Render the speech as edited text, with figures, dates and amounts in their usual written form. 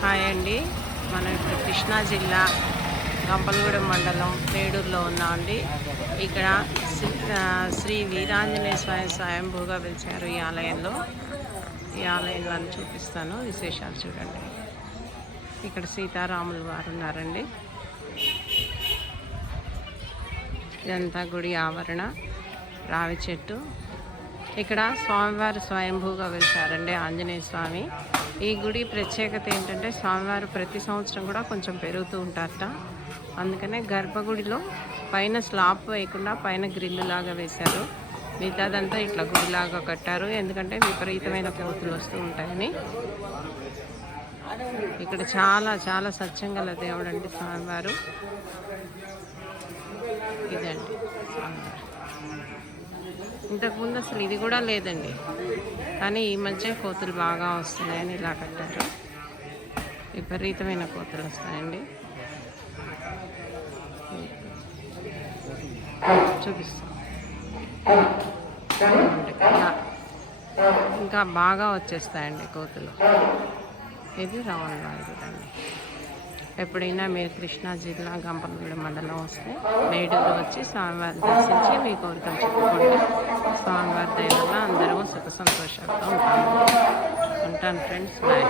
Hi అండి. మనం ఇప్పుడు కృష్ణా జిల్లా గంపలగూడెం మండలం నేడూరులో ఉన్నామండి. ఇక్కడ శ్రీ వీరాంజనేయ స్వామి స్వయంభూగా వెలిచారు ఈ ఆలయంలో. ఈ ఆలయంలో చూపిస్తాను, విశేషాలు చూడండి. ఇక్కడ సీతారాములు వారు ఉన్నారండి. ఇదంతా గుడి ఆవరణ, రావి చెట్టు. ఇక్కడ స్వామివారు స్వయంభూగా వెలిచారండి, ఆంజనేయ స్వామి. ఈ గుడి ప్రత్యేకత ఏంటంటే స్వామివారు ప్రతి సంవత్సరం కూడా కొంచెం పెరుగుతూ ఉంటారట. అందుకనే గర్భగుడిలో పైన స్లాబ్ వేయకుండా పైన గ్రిల్లు లాగా వేశారు. మిగతాదంతా ఇట్లా గుడిలాగా కట్టారు, ఎందుకంటే విపరీతమైన కోతులు వస్తూ ఉంటాయని. ఇక్కడ చాలా చాలా సత్యం గల దేవుడు అండి స్వామివారు. ఇదండి స్వామివారు. ఇంతకుముందు అసలు ఇది కూడా లేదండి, కానీ ఈ మధ్య కోతులు బాగా వస్తున్నాయని ఇలా కట్టారు. విపరీతమైన కోతులు వస్తాయండి. చూపిస్తాం. ఇంకా బాగా వచ్చేస్తాయండి కోతులు. ఇది రావణవాయుడు అండి. ఎప్పుడైనా మీరు కృష్ణా జిల్లా గంపలగూడెం మండలం వస్తే నేడూరు వచ్చి స్వామివారిని దర్శించి మీ కోరికలు చెప్పుకోండి. స్వామివారి దయ వల్ల అందరూ సుఖ సంతోషాలతో ఉంటాను ఫ్రెండ్స్. బాయ్.